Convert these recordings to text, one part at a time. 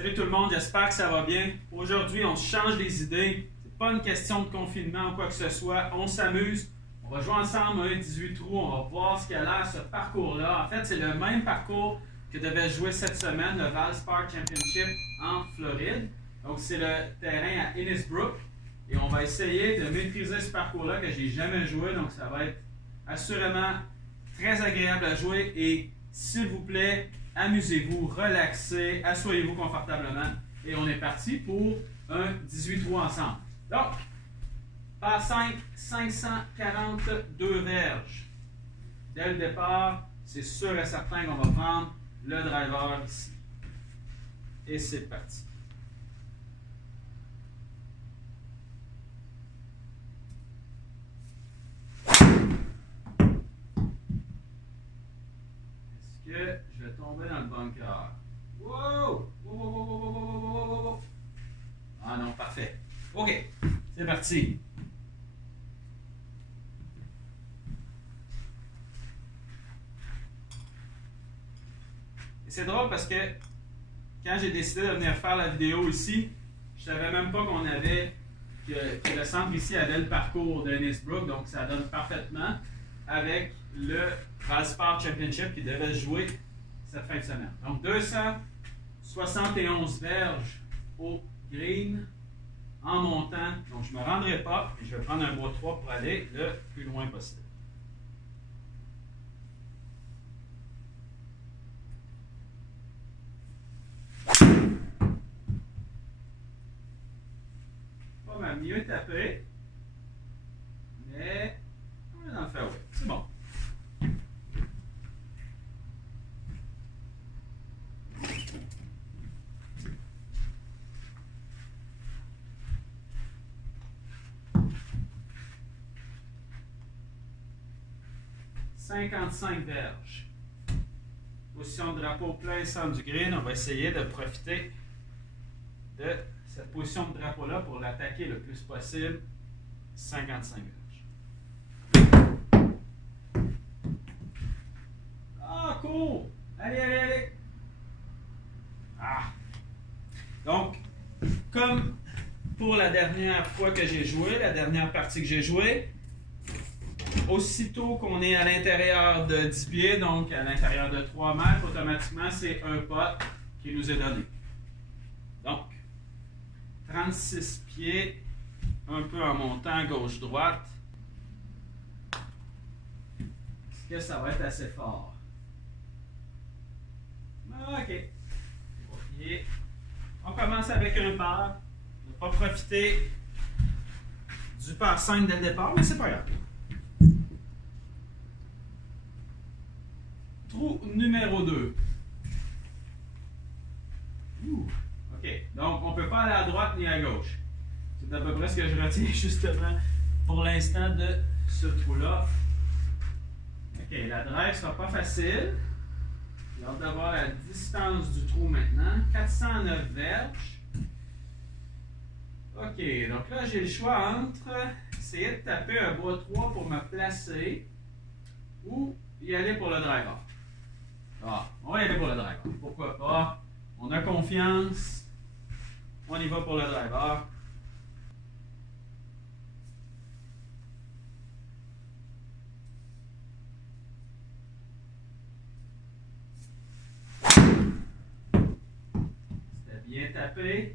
Salut tout le monde, j'espère que ça va bien. Aujourd'hui, on change les idées. C'est pas une question de confinement ou quoi que ce soit. On s'amuse. On va jouer ensemble un 18 trous. On va voir ce qu'il y a l'air ce parcours-là. En fait, c'est le même parcours que devait jouer cette semaine, le Valspar Championship en Floride. Donc, c'est le terrain à Innisbrook. Et on va essayer de maîtriser ce parcours-là que j'ai jamais joué. Donc, ça va être assurément très agréable à jouer. Et s'il vous plaît, amusez-vous, relaxez, asseyez-vous confortablement. Et on est parti pour un 18 trous ensemble. Donc, par 5, 542 verges. Dès le départ, c'est sûr et certain qu'on va prendre le driver ici. Et c'est parti. Est-ce que je vais tomber dans le bunker? Wow! Wow! Ah non, parfait. OK, c'est parti. C'est drôle parce que quand j'ai décidé de venir faire la vidéo ici, je ne savais même pas qu'on avait, que le centre ici avait le parcours de Innisbrook, donc ça donne parfaitement avec le Valspar Championship qui devait jouer cette fin de semaine. Donc 271 verges au green en montant, donc je ne me rendrai pas, mais je vais prendre un bois 3 pour aller le plus loin possible. Pas mal mieux tapé, mais on est dans le fairway. C'est bon. « 55 verges. Position de drapeau plein centre du green. On va essayer de profiter de cette position de drapeau-là pour l'attaquer le plus possible. 55 verges. Ah, cool! Allez! Ah! Donc, comme pour la dernière fois que j'ai joué, la dernière partie que j'ai jouée, aussitôt qu'on est à l'intérieur de 10 pieds, donc à l'intérieur de 3 mètres, automatiquement, c'est un pot qui nous est donné. Donc, 36 pieds, un peu en montant, gauche-droite. Est-ce que ça va être assez fort? OK. Et on commence avec un par. On va pas profiter du par 5 dès le départ, mais c'est pas grave. Trou numéro 2. OK. Donc, on ne peut pas aller à droite ni à gauche. C'est à peu près ce que je retiens justement pour l'instant de ce trou-là. OK. La drive ne sera pas facile. J'ai hâte d'avoir la distance du trou maintenant. 409 verges. OK. Donc là, j'ai le choix entre essayer de taper un bois 3 pour me placer ou y aller pour le driver. Ah, on va y aller pour le driver. Pourquoi pas? On a confiance. On y va pour le driver. C'était bien tapé.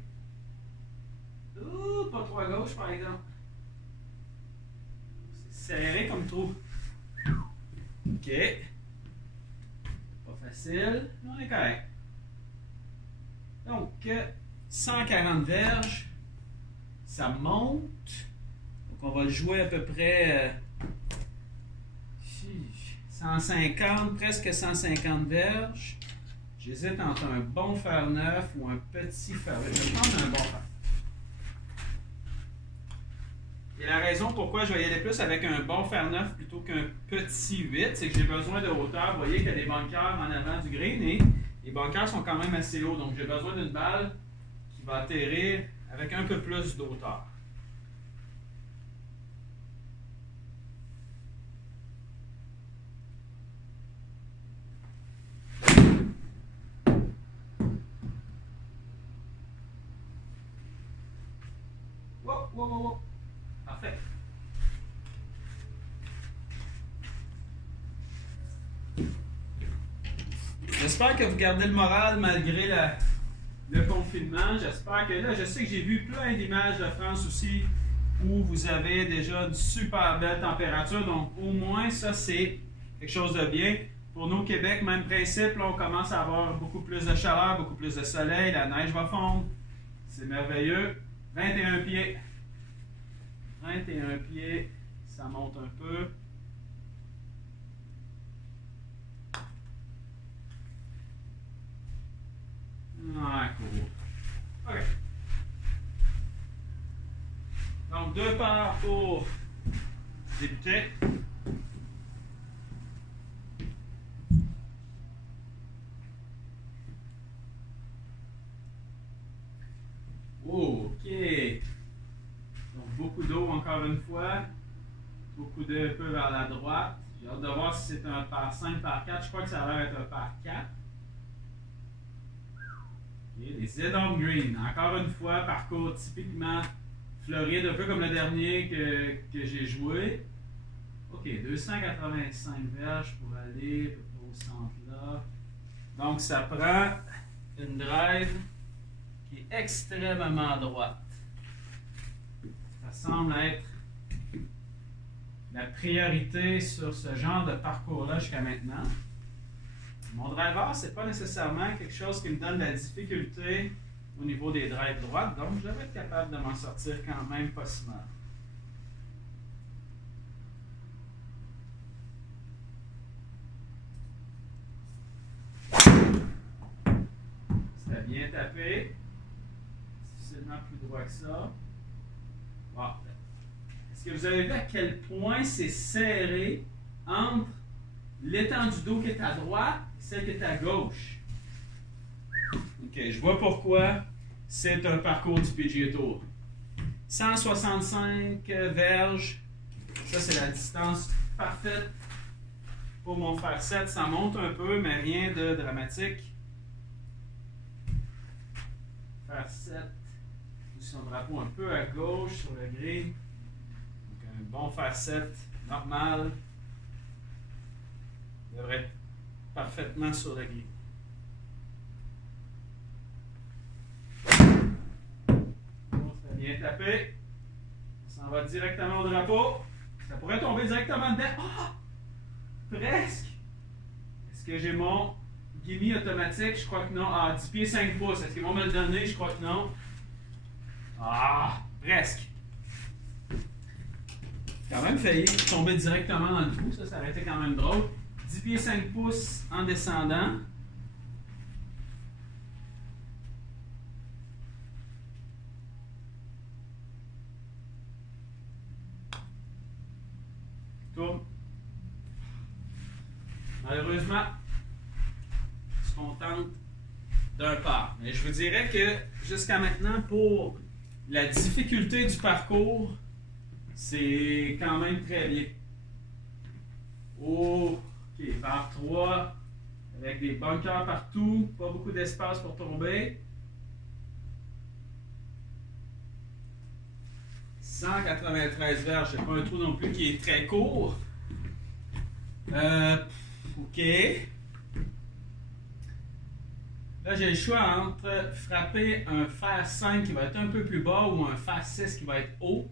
Ouh, pas trop à gauche par exemple. C'est serré comme trou. OK. Pas facile. On est correct. Donc, 140 verges. Ça monte. Donc, on va le jouer à peu près 150, presque 150 verges. J'hésite entre un bon fer neuf ou un petit fer. Je vais prendre un bon fer. Et la raison pourquoi je vais y aller plus avec un bon fer neuf plutôt qu'un petit 8, c'est que j'ai besoin de hauteur. Vous voyez qu'il y a des bunkers en avant du green et les bunkers sont quand même assez hauts. Donc j'ai besoin d'une balle qui va atterrir avec un peu plus d'hauteur. wow. Parfait. J'espère que vous gardez le moral malgré le confinement. J'espère que là, je sais que j'ai vu plein d'images de France aussi où vous avez déjà une super belle température. Donc, au moins, ça, c'est quelque chose de bien. Pour nous, au Québec, même principe, là, on commence à avoir beaucoup plus de chaleur, beaucoup plus de soleil. La neige va fondre. C'est merveilleux. 21 pieds. 21 pieds. Ça monte un peu. Ah, cool. OK. Donc, 2 parts pour débuter. OK. Donc, beaucoup d'eau encore une fois. Beaucoup d'eau un peu vers la droite. J'ai hâte de voir si c'est un par 5, par 4. Je crois que ça a l'air d'être un par 4. Okay. Les énormes greens. Encore une fois, parcours typiquement Floride, un peu comme le dernier que j'ai joué. OK, 285 verges pour aller au centre là. Donc, ça prend une drive qui est extrêmement droite. Ça semble être la priorité sur ce genre de parcours-là jusqu'à maintenant. Mon driver, ce n'est pas nécessairement quelque chose qui me donne de la difficulté au niveau des drives droites, donc je devrais être capable de m'en sortir quand même pas si mal. C'était bien tapé. Difficilement plus droit que ça. Wow. Est-ce que vous avez vu à quel point c'est serré entre l'étendue d'eau qui est à droite et celle qui est à gauche? OK, je vois pourquoi c'est un parcours du PGA Tour. 165 verges. Ça, c'est la distance parfaite pour mon fer 7. Ça monte un peu, mais rien de dramatique. Fer 7. Son drapeau un peu à gauche sur le green. Donc, un bon fer 7 normal. Il devrait être parfaitement sur le green. Bien tapé. Ça s'en va directement au drapeau. Ça pourrait tomber directement dedans. Ah! Presque. Est-ce que j'ai mon gimme automatique? Je crois que non. Ah, 10 pieds 5 pouces. Est-ce qu'ils vont me le donner? Je crois que non. Ah! Presque. Quand même failli tomber directement dans le trou. Ça aurait été quand même drôle. 10 pieds 5 pouces en descendant. Tourne. Malheureusement, je suis contente d'un par. Mais je vous dirais que jusqu'à maintenant, pour la difficulté du parcours, c'est quand même très bien. OK, par 3, avec des bunkers partout, pas beaucoup d'espace pour tomber. 193 verges, c'est pas un trou non plus qui est très court. OK. Là, j'ai le choix entre frapper un fer 5 qui va être un peu plus bas ou un fer 6 qui va être haut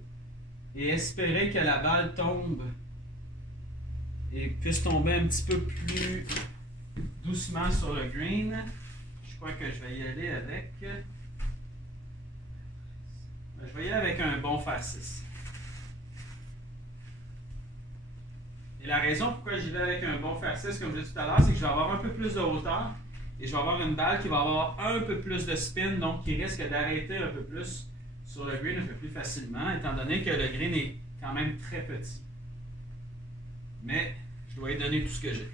et espérer que la balle tombe et puisse tomber un petit peu plus doucement sur le green. Je crois que je vais y aller avec... Je vais y aller avec un bon fer 6. Et la raison pourquoi j'y vais avec un bon fer 6, comme je l'ai dit tout à l'heure, c'est que je vais avoir un peu plus de hauteur et je vais avoir une balle qui va avoir un peu plus de spin, donc qui risque d'arrêter un peu plus sur le green un peu plus facilement, étant donné que le green est quand même très petit. Mais je dois y donner tout ce que j'ai.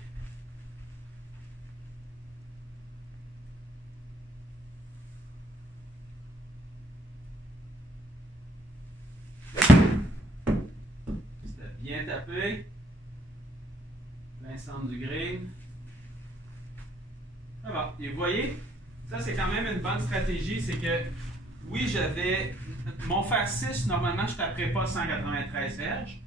Bien tapé. Plein centre du green. Ça va. Et vous voyez, ça c'est quand même une bonne stratégie, c'est que oui, j'avais. Mon fer 6, normalement, je ne taperais pas 193 verges.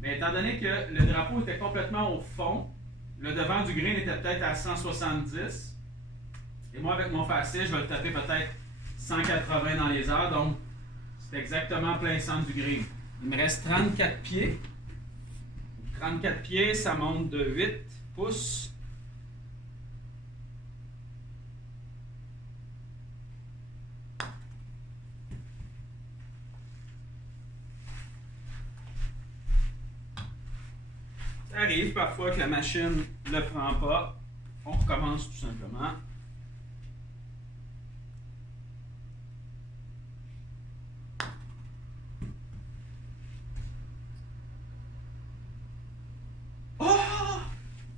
Mais étant donné que le drapeau était complètement au fond, le devant du green était peut-être à 170. Et moi, avec mon fer 6, je vais le taper peut-être 180 dans les airs. Donc, c'est exactement plein centre du green. Il me reste 34 pieds. 34 pieds, ça monte de 8 pouces. Ça arrive parfois que la machine ne le prend pas. On recommence tout simplement.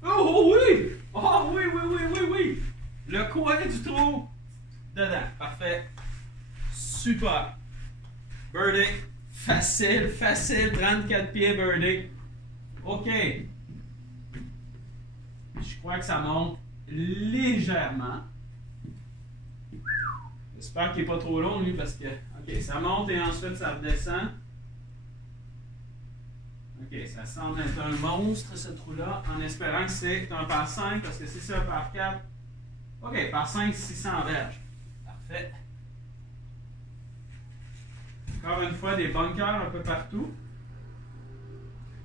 Oh oui! Oh oui, oui, oui, oui, oui! Le coin du trou dedans. Parfait. Super. Birdie. Facile, facile. 34 pieds birdie. OK. Je crois que ça monte légèrement. J'espère qu'il n'est pas trop long, lui, parce que... OK, ça monte et ensuite ça redescend. OK, ça semble être un monstre, ce trou-là, en espérant que c'est un par 5, parce que si c'est un par 4... OK, par 5, 600 verges. Parfait. Encore une fois, des bunkers un peu partout.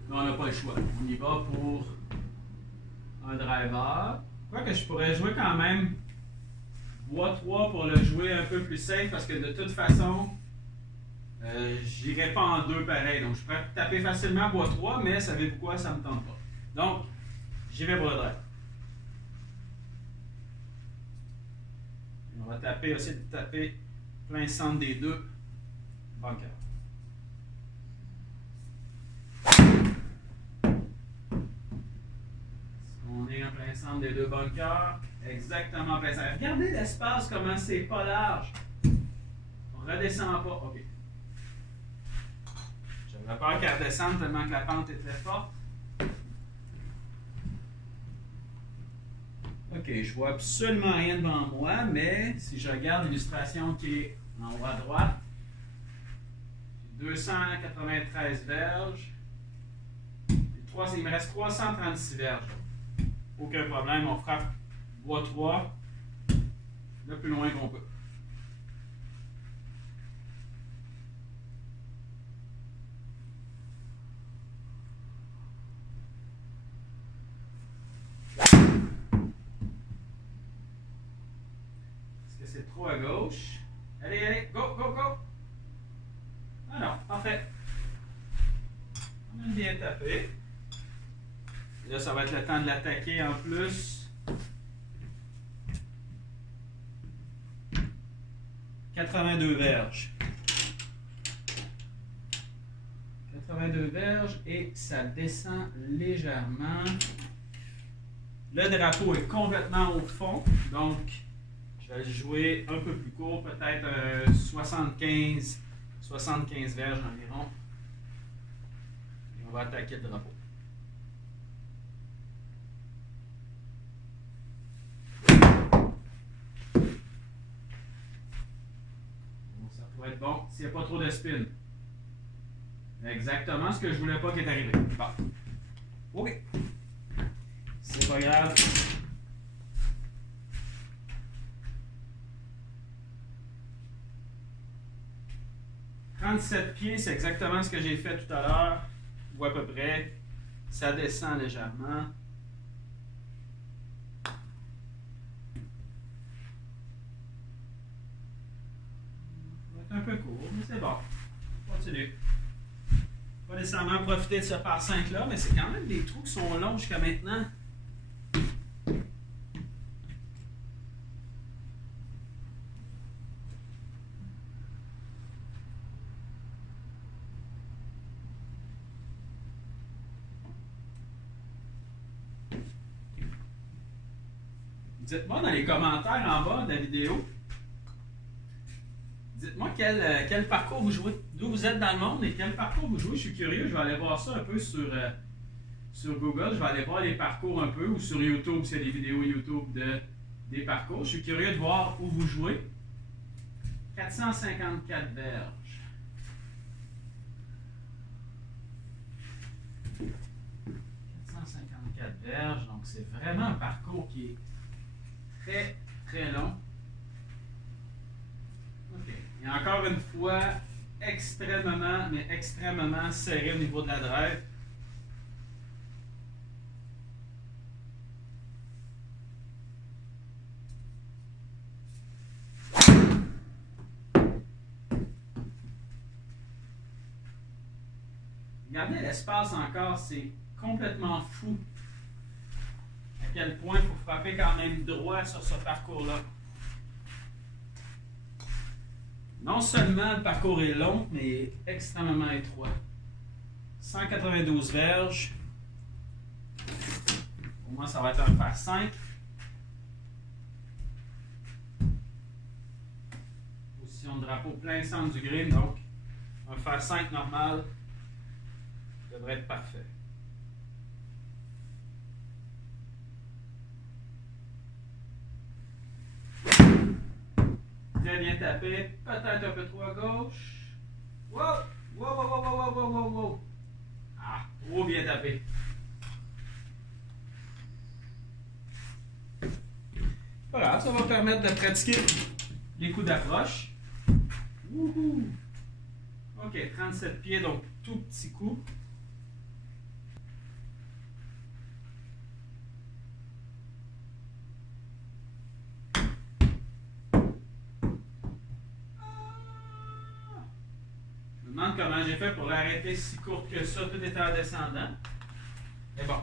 Mais on n'a pas le choix. On y va pour un driver. Quoique je pourrais jouer quand même bois 3 pour le jouer un peu plus safe, parce que de toute façon, j'irai pas en 2 pareil. Donc je pourrais taper facilement bois 3, mais savez-vous quoi, ça ne me tente pas. Donc, j'y vais pour le drive. On va taper aussi de taper plein centre des deux bunkers. On est en plein centre des deux bunkers. Exactement en plein centre. Regardez l'espace, comment c'est pas large. On ne redescend pas. OK. J'avais peur qu'elle redescende tellement que la pente était forte. OK, je vois absolument rien devant moi, mais si je regarde l'illustration qui est en haut à droite, 293 verges. Il me reste 336 verges. Aucun problème, on frappe bois 3 le plus loin qu'on peut. Est-ce que c'est trop à gauche? Allez, allez, go, go, go! Ah non, parfait. On a bien tapé. Et là, ça va être le temps de l'attaquer en plus. 82 verges. 82 verges et ça descend légèrement. Le drapeau est complètement au fond, donc je vais le jouer un peu plus court, peut-être 75 verges environ. Et on va attaquer le drapeau. Ça pourrait être bon s'il n'y a pas trop de spin. Exactement ce que je voulais pas qui est arrivé. Bon. OK. C'est pas grave. « 37 pieds, c'est exactement ce que j'ai fait tout à l'heure, ou à peu près. Ça descend légèrement. Ça va être un peu court, mais c'est bon. On continue. Pas nécessairement profiter de ce par 5 là, mais c'est quand même des trous qui sont longs jusqu'à maintenant. Dites-moi dans les commentaires en bas de la vidéo, dites-moi quel parcours vous jouez, d'où vous êtes dans le monde et quel parcours vous jouez. Je suis curieux, je vais aller voir ça un peu sur Google, je vais aller voir les parcours un peu, ou sur YouTube, s'il y a des vidéos YouTube des parcours. Je suis curieux de voir où vous jouez. 454 verges. 454 verges, donc c'est vraiment un parcours qui est très, très long. OK. Et encore une fois, extrêmement, mais extrêmement serré au niveau de la drive. Regardez l'espace encore, c'est complètement fou à quel point il faut frapper quand même droit sur ce parcours-là. Non seulement le parcours est long, mais extrêmement étroit. 192 verges. Pour moi, ça va être un fer 5. Position de drapeau plein centre du green, donc un fer 5 normal devrait être parfait. Très bien tapé, peut-être un peu trop à gauche. Wow! Wow, wow, wow, wow, wow, wow, wow. Ah, trop bien tapé. Voilà, ça va permettre de pratiquer les coups d'approche. OK, 37 pieds, donc tout petit coup. Je me demande comment j'ai fait pour l'arrêter si courte que ça, tout était en descendant. Mais bon.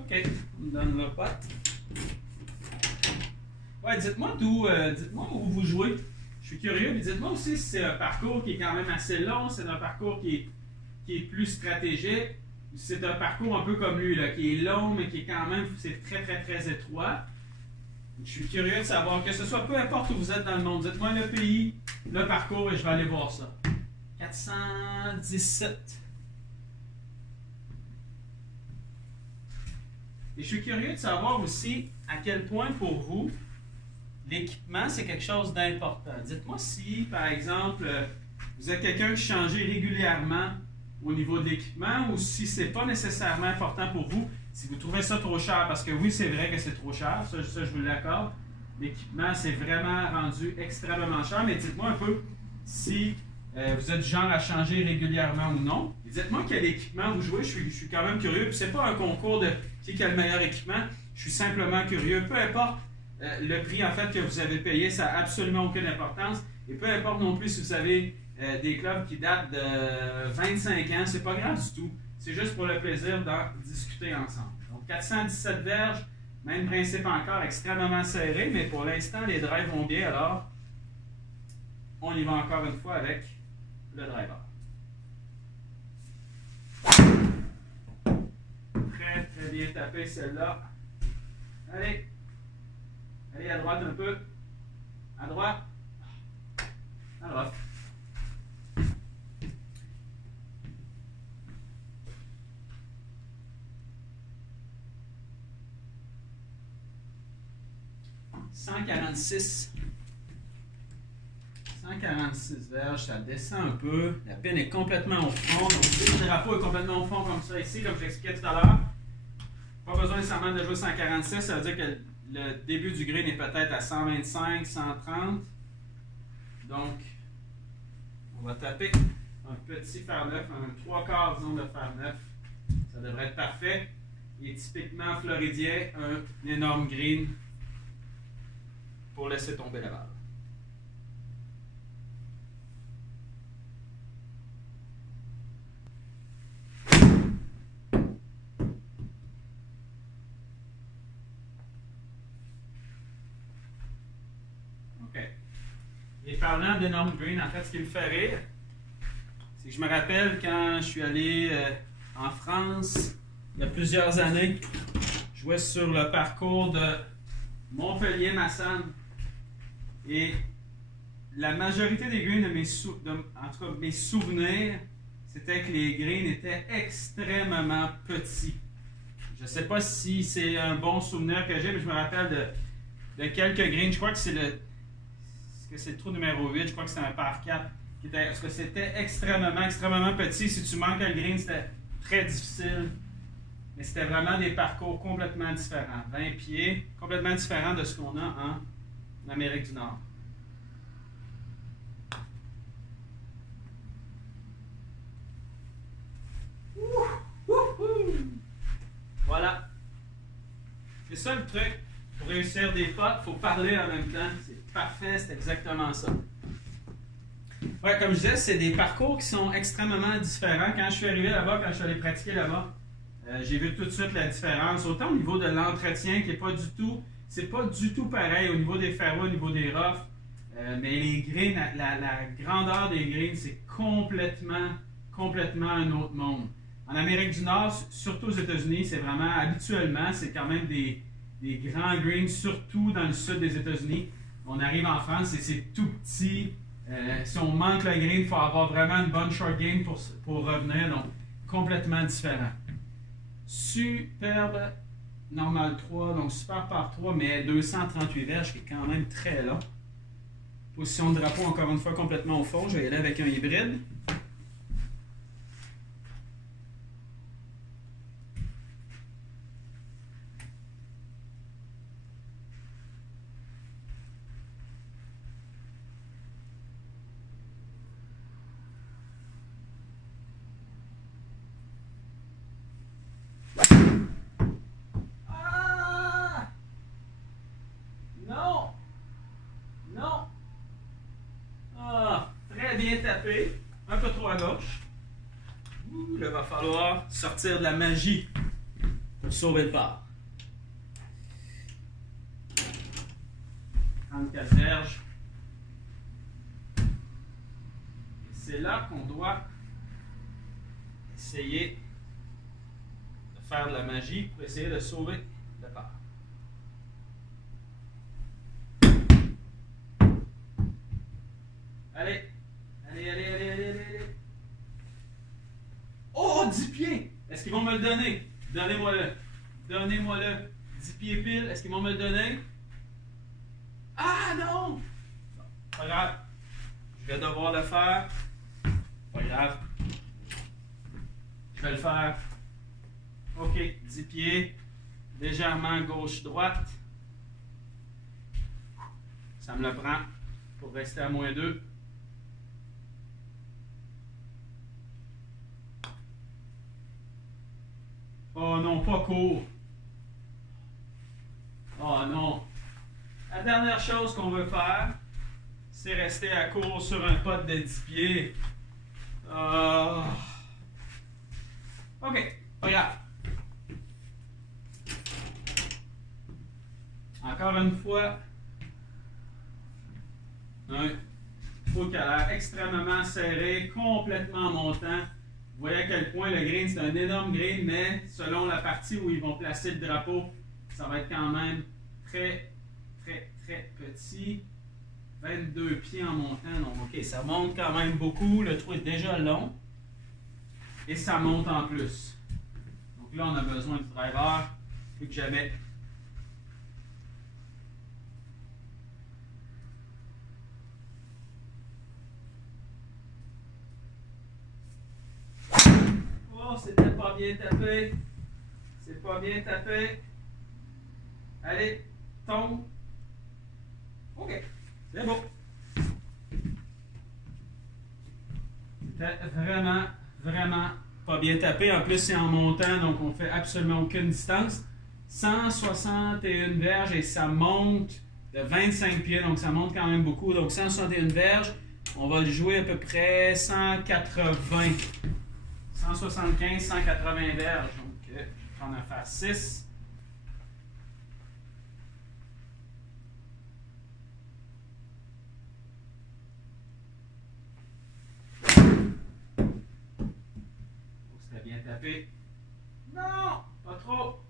OK, on me donne le pot. Ouais, dites-moi où vous jouez. Je suis curieux, mais dites-moi aussi si c'est un parcours qui est quand même assez long, c'est un parcours qui est plus stratégique, ou si c'est un parcours un peu comme lui, là, qui est long, mais qui est quand même, c'est très, très, très étroit. Je suis curieux de savoir, que ce soit peu importe où vous êtes dans le monde, dites-moi le pays, le parcours, et je vais aller voir ça. 417. Et je suis curieux de savoir aussi à quel point pour vous, l'équipement, c'est quelque chose d'important. Dites-moi si, par exemple, vous êtes quelqu'un qui change régulièrement au niveau de l'équipement ou si ce n'est pas nécessairement important pour vous, si vous trouvez ça trop cher, parce que oui, c'est vrai que c'est trop cher, ça je vous l'accorde. L'équipement, c'est vraiment rendu extrêmement cher, mais dites-moi un peu si vous êtes du genre à changer régulièrement ou non. Et dites-moi quel équipement vous jouez, je suis quand même curieux. Puis c'est pas un concours de qui a le meilleur équipement, je suis simplement curieux. Peu importe le prix en fait que vous avez payé, ça n'a absolument aucune importance. Et peu importe non plus si vous avez des clubs qui datent de 25 ans, c'est pas grave du tout. C'est juste pour le plaisir d'en discuter ensemble. Donc 417 verges, même principe encore, extrêmement serré, mais pour l'instant les drives vont bien, alors on y va encore une fois avec le driver. Très très bien tapé celle-là. Allez. Allez à droite un peu. À droite. À droite. « 146 verges, ça descend un peu. La pine est complètement au fond. Donc, si le drapeau est complètement au fond comme ça ici, comme j'expliquais tout à l'heure, pas besoin nécessairement de jouer 146, ça veut dire que le début du green est peut-être à 125, 130. Donc, on va taper un petit fer 9, un 3/4 disons de fer 9. Ça devrait être parfait. Et typiquement floridien, un énorme green pour laisser tomber la balle. Et parlant d'énorme green, en fait, ce qui me fait rire, c'est que je me rappelle quand je suis allé en France, il y a plusieurs années, je jouais sur le parcours de Montpellier-Massanes. Et la majorité des greens en tout cas mes souvenirs, c'était que les greens étaient extrêmement petits. Je ne sais pas si c'est un bon souvenir que j'ai, mais je me rappelle de quelques greens. Je crois que c'est Est-ce que c'est le trou numéro 8? Je crois que c'était un par 4. Parce que c'était extrêmement petit. Si tu manques le green, c'était très difficile. Mais c'était vraiment des parcours complètement différents. 20 pieds, complètement différents de ce qu'on a en Amérique du Nord. Voilà. C'est ça le truc. Pour réussir des potes, il faut parler en même temps. C'est parfait, c'est exactement ça. Ouais, comme je disais, c'est des parcours qui sont extrêmement différents. Quand je suis arrivé là-bas, quand je suis allé pratiquer là-bas, j'ai vu tout de suite la différence. Autant au niveau de l'entretien, qui n'est pas du tout, c'est pas du tout pareil au niveau des fairways, au niveau des roughs. Mais les greens, la grandeur des greens, c'est complètement un autre monde. En Amérique du Nord, surtout aux États-Unis, c'est vraiment, habituellement, c'est quand même des grands greens, surtout dans le sud des États-Unis. On arrive en France et c'est tout petit. Si on manque le green, il faut avoir vraiment une bonne short game pour revenir. Donc, complètement différent. Superbe normal 3, donc super par 3, mais 238 verges, qui est quand même très long. Position de drapeau, encore une fois, complètement au fond. Je vais y aller avec un hybride. Bien tapé, un peu trop à gauche. Ouh, là, il va falloir sortir de la magie pour sauver le par. 34 verges. C'est là qu'on doit essayer de faire de la magie pour essayer de sauver le par. Allez. Allez. Oh, 10 pieds! Est-ce qu'ils vont me le donner? Donnez-moi-le. Donnez-moi-le. 10 pieds pile. Est-ce qu'ils vont me le donner? Ah non! Pas grave. Je vais devoir le faire. Pas grave. Je vais le faire. OK. 10 pieds. Légèrement gauche-droite. Ça me le prend pour rester à -2. Oh non, pas court. Oh non. La dernière chose qu'on veut faire, c'est rester à court sur un pot de 10 pieds. OK, pas grave. Encore une fois, un trou qui a l'air extrêmement serré, complètement montant. Vous voyez à quel point le green, c'est un énorme green, mais selon la partie où ils vont placer le drapeau, ça va être quand même très petit. 22 pieds en montant. Donc, OK, ça monte quand même beaucoup. Le trou est déjà long. Et ça monte en plus. Donc là, on a besoin du driver plus que jamais. Oh, c'était pas bien tapé. C'est pas bien tapé. Allez, tombe. OK, c'est beau. C'était vraiment pas bien tapé. En plus, c'est en montant, donc on fait absolument aucune distance. 161 verges et ça monte de 25 pieds, donc ça monte quand même beaucoup. Donc 161 verges, on va le jouer à peu près 180. 175, 180 verges. Donc, je vais prendre un faire 6. C'était bien tapé. Non, pas trop.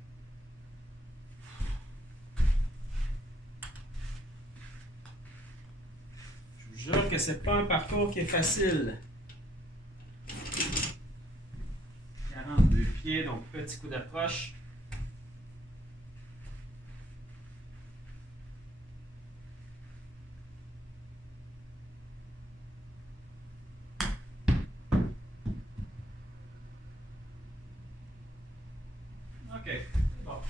Je vous jure que c'est pas un parcours qui est facile. 42 pieds, donc petit coup d'approche. OK. Bon.